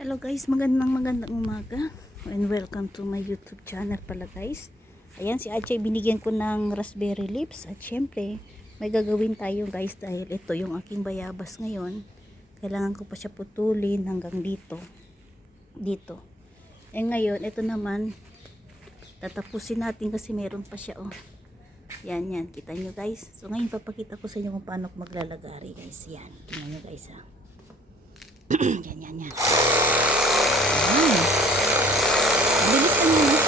Hello guys, magandang umaga and welcome to my YouTube channel pala guys. Ayan, si Achay binigyan ko ng raspberry leaves at syempre may gagawin tayo guys dahil ito yung aking bayabas ngayon. Kailangan ko pa siya putulin hanggang dito. Eh ngayon, ito naman tatapusin natin kasi meron pa siya oh. Yan, kita nyo guys. So ngayon papakita ko sa inyo kung paano ko maglalagari guys. Yan, tingnan nyo guys ha. yan. Bilis lang yun.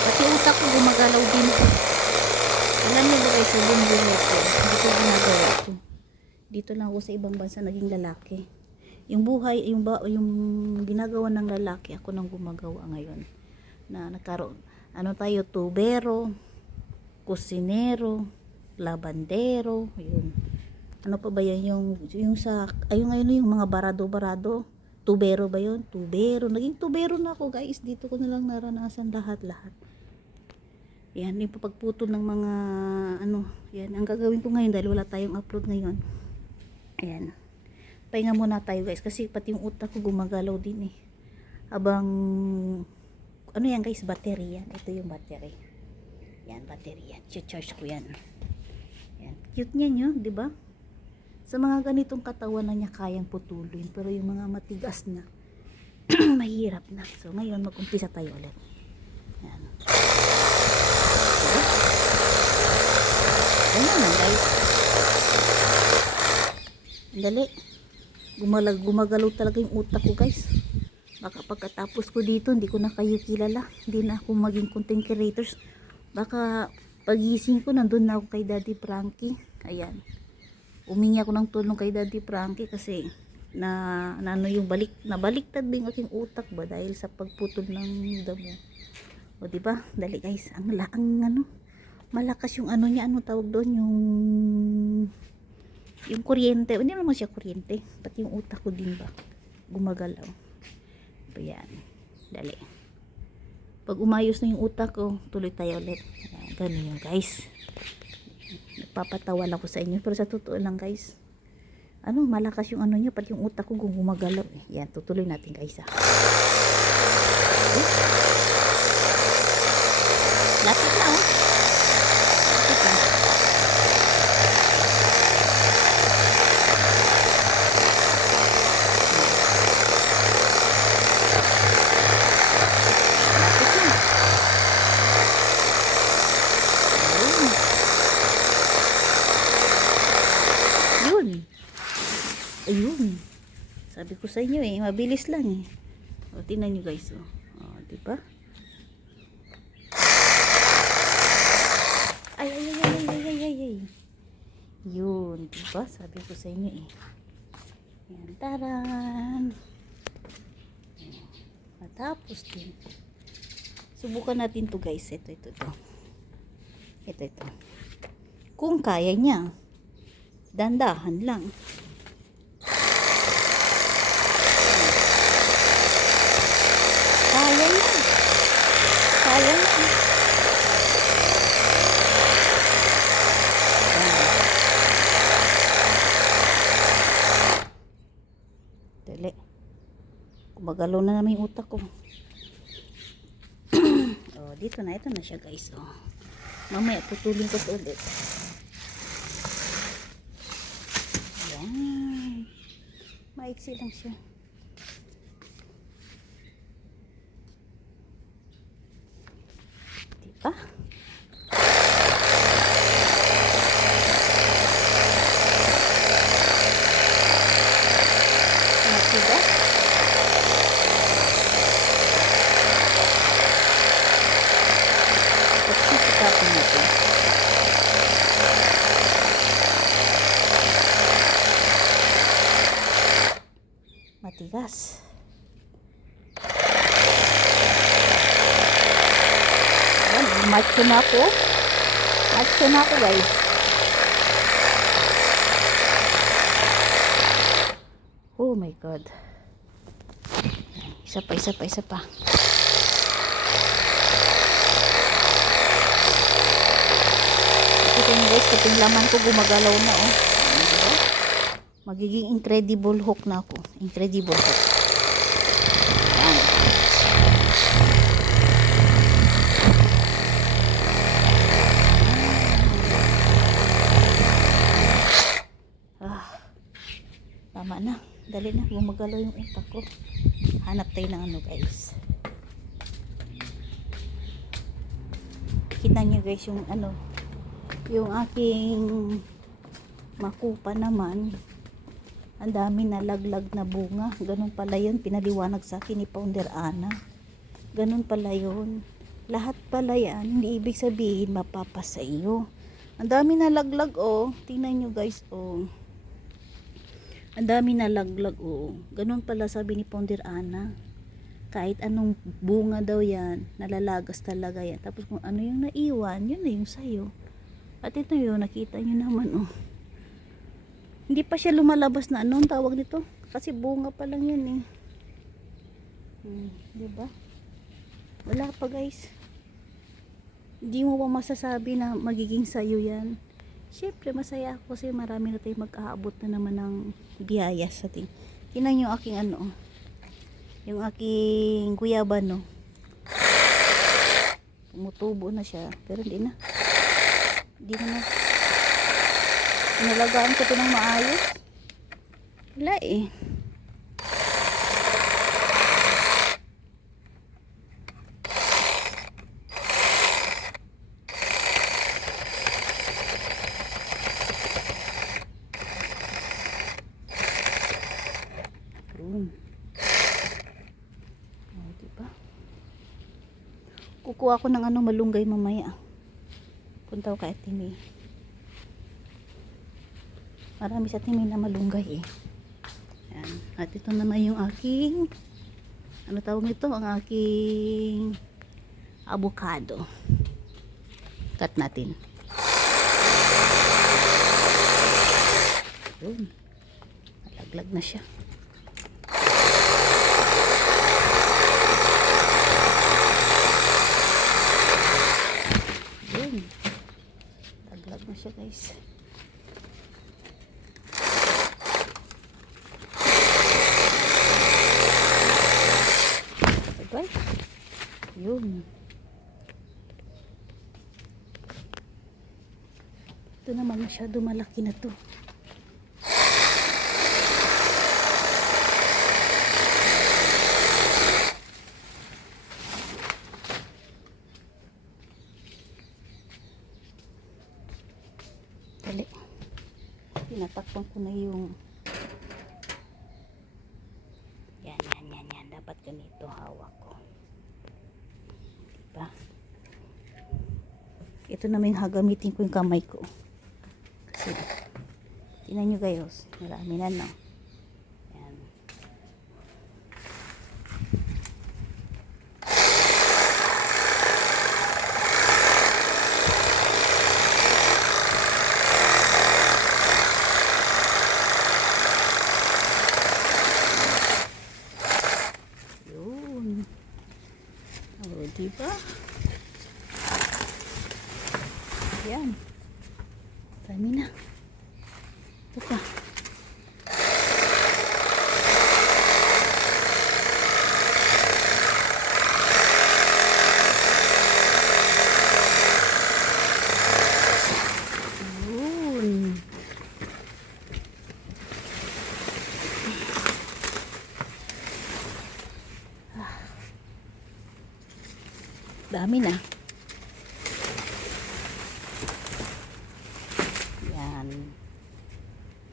Pati utak ko gumagalaw din. Alam niyo ba guys, sa buong buhay ko, hindi ko ginagawa ito. Dito lang ako sa ibang bansa naging lalaki. Yung buhay, yung ginagawa ng lalaki, ako nang gumagawa ngayon. Na nagkaroon, tayo, tubero, kusinero, labandero, yun. Ano pa ba yan yung sa ayun ngayon yung mga barado tubero ba yun? Naging tubero na ako guys, dito ko na lang naranasan lahat. Yan yung pagputol ng mga yan ang gagawin ko ngayon dahil wala tayong upload ngayon. Ayan, pahinga muna tayo guys kasi pati yung utak ko gumagalaw din habang yan guys, battery yan, ito yung battery yan, charge ko yan. Cute niya nyo, di ba? Sa mga ganitong katawan na niya kayang putulin, pero yung mga matigas na mahirap na. So ngayon mag-umpisa tayo ulit. Yan. Ayan na guys. Dali. Gumagalaw talaga yung utak ko guys. Baka pagkatapos ko dito, hindi ko na kayo kilala. Hindi na ako maging content creators. Baka pagising ko, nandun na ako kay Daddy Frankie. Ayan. Umingi ako ng tulong kay Daddy Frankie kasi nabaliktad din aking utak ba dahil sa pagputol ng damo. O diba? Dali guys, ang malakas yung niya, tawag doon, yung kuryente. Hindi naman siya kuryente, pati yung utak ko din ba gumagalaw. Ayan. Dali. Pag umayos na yung utak ko, tuloy tayo ulit. Ayan, ganun yung guys. Nagpapatawa lang ko sa inyo, pero sa totoo lang guys, malakas yung niya, pati yung utak ko gumagalaw Yan, tutuloy natin guys lapit na lapit na. Ayun. Sabi ko sa inyo mabilis lang O, tingnan nyo guys O, diba? Ay. Yun, diba? Sabi ko sa inyo Yan, taran. Matapos din. Subukan natin to guys. Ito. Kung kaya niya, dandahan lang. Kaya niya. Dali. Gumagalaw na naman yung utak ko. Dito na. Ito na siya guys. Mamaya putulin ko ito ulit. Ayan. Maiksi lang siya. Diba? Matigas? Pagsisikapin natin. Matigas. Macho na ako guys. Oh my god. Isa pa. Kita nyo guys, pati yung laman ko gumagalaw na oh. Magiging incredible hook na ako. Incredible hook. Yan. Tama na. Dali na. Gumagalaw yung utak ko. Hanap tayo ng ano guys. Kita nyo guys yung ano. Yung aking makupa naman. Ang dami na laglag na bunga. Ganun pala yun. Pinaliwanag sa akin ni Founder Ana. Ganun pala yun. Lahat pala yan. Hindi ibig sabihin mapapasa iyo. Ang dami na laglag oh. Tingnan nyo guys oh. Ang dami na laglag oh. Ganun pala sabi ni Founder Ana. Kahit anong bunga daw yan, nalalagas talaga yan. Tapos kung ano yung naiwan, yun na yung sayo. At ito yun, nakita nyo naman oh. Hindi pa siya lumalabas na anong tawag nito. Kasi bunga pa lang yun eh. Diba? Wala pa guys. Hindi mo pa masasabi na magiging sayo yan. Siyempre masaya ako kasi marami na tayong mag-aabot na naman ng biyaya sa ating. Tingnan yung aking ano. Yung aking guyaba no. Tumutubo na siya. Pero hindi na. Hindi na. Inalagaan ko ito ng maayos. Wala eh. Diba? Kukuha ko ng ano malunggay mamaya. Punta ko kay Timi. Marami sa Timi na malunggay eh. Yan. At ito naman yung aking ano tawag nito? Ang aking avocado. Cut natin. Yun. Nalaglag na siya. Yun. Nalaglag na siya guys. Diba? Yun. Ito naman masyado malaki na to. Dali. Tinatakpan ko na yung yan. Dapat ganito hawak ko. Diba? Ito naman yung gagamitin ko yung kamay ko. Kasi, tingnan nyo guys. Marami na no. Yan. Diba? Yan. Dami na. Ito pa. Yun. Dami na. Yan.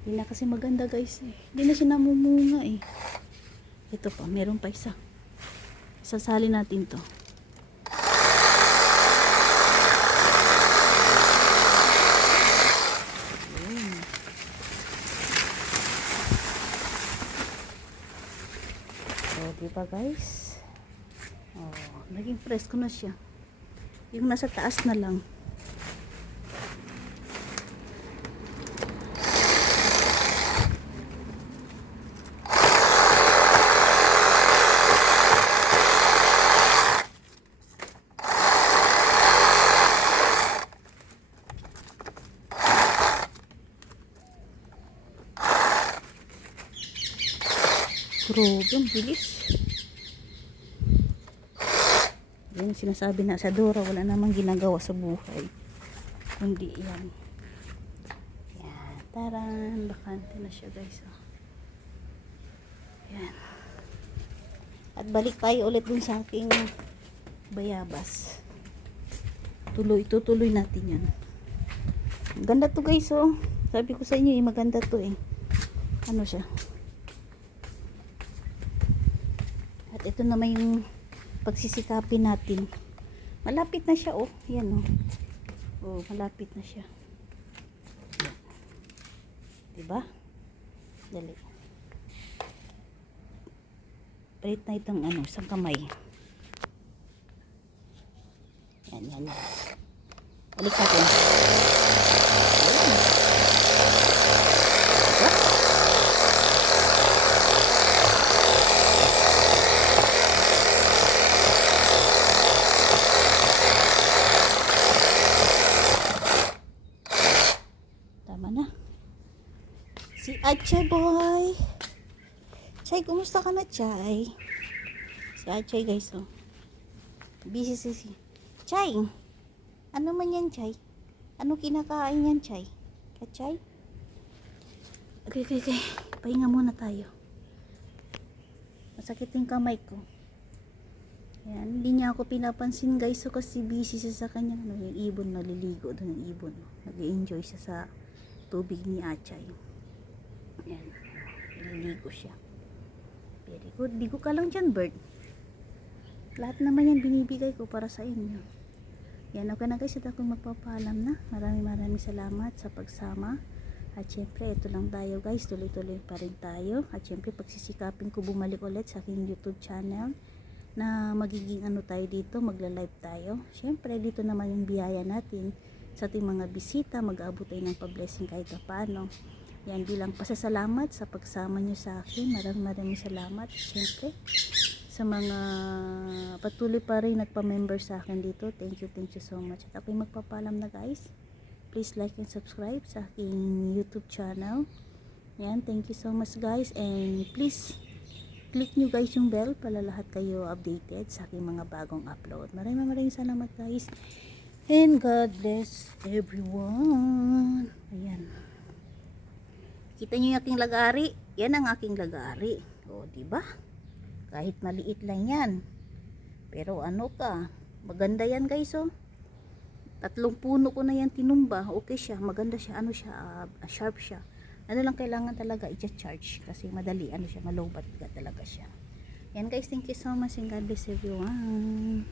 Hindi na kasi maganda guys eh. Hindi na siya namumunga eh. Ito pa, meron pa isa. Sasali natin to. So, diba guys? Oh, naging presko na siya. Yung nasa taas na lang. Grabe, ang bilis. Yan sinasabi na sa Dora, wala namang ginagawa sa buhay. Kundi yan. Yan. Taran. Bakante na siya guys. Oh. Yan. At balik tayo ulit dun sa aking bayabas. Tutuloy natin yan. Ganda to guys oh. Sabi ko sa inyo maganda to eh. Ano siya? At ito naman yung pagsisikapin natin. Malapit na siya oh. Yan oh. Oh, malapit na siya. Diba? Dali. Palit na itong ano, isang kamay. Yan. Balik natin. Tama na. Si Achay boy. Chay, kumusta ka na, Chay? Si Achay guys, oh. Busy si Chay. Ano man yan, Chay? Ano kinakain yan, Chay? Chay? Okay. Pahinga muna tayo. Masakit yung kamay ko. Ayan, hindi niya ako pinapansin guys. So kasi busy siya sa kanya. Ano, yung ibon, naliligo doon yung ibon. Nag-enjoy siya sa tubig ni Achay. Ayan, naliligo siya. Very good. Ligo ka lang dyan, bird. Lahat naman yan binibigay ko para sa inyo. Yan, okay na guys. At ako magpapaalam na. Maraming salamat sa pagsama. At syempre, ito lang tayo guys. Tuloy-tuloy pa rin tayo. At syempre, pagsisikapin ko bumalik ulit sa aking YouTube channel na magiging ano tayo dito, magla-live tayo. Syempre, dito naman yung biyaya natin sa ating mga bisita. Mag-aabot tayo ng pa-blessing kahit paano. Yan, bilang pasasalamat sa pagsama nyo sa akin. Maraming salamat. Syempre, sa mga patuloy pa rin nagpa-member sa akin dito. Thank you so much. At ako'y magpapalam na guys. Please like and subscribe sa aking YouTube channel. Yan, thank you so much guys. And please, click nyo guys yung bell para lahat kayo updated sa aking mga bagong upload. Maraming salamat guys. And God bless everyone. Ayan. Kita nyo yung aking lagari? Yan ang aking lagari. O, diba? Kahit maliit lang yan. Pero ano ka? Maganda yan guys, oh. 3 puno ko na yan tinumba. Okay siya. Maganda siya. Ano siya? Sharp siya. Ano lang kailangan talaga i-charge. Kasi madali. Ano siya? Malobat talaga siya. Yan guys. Thank you so much. And God bless everyone.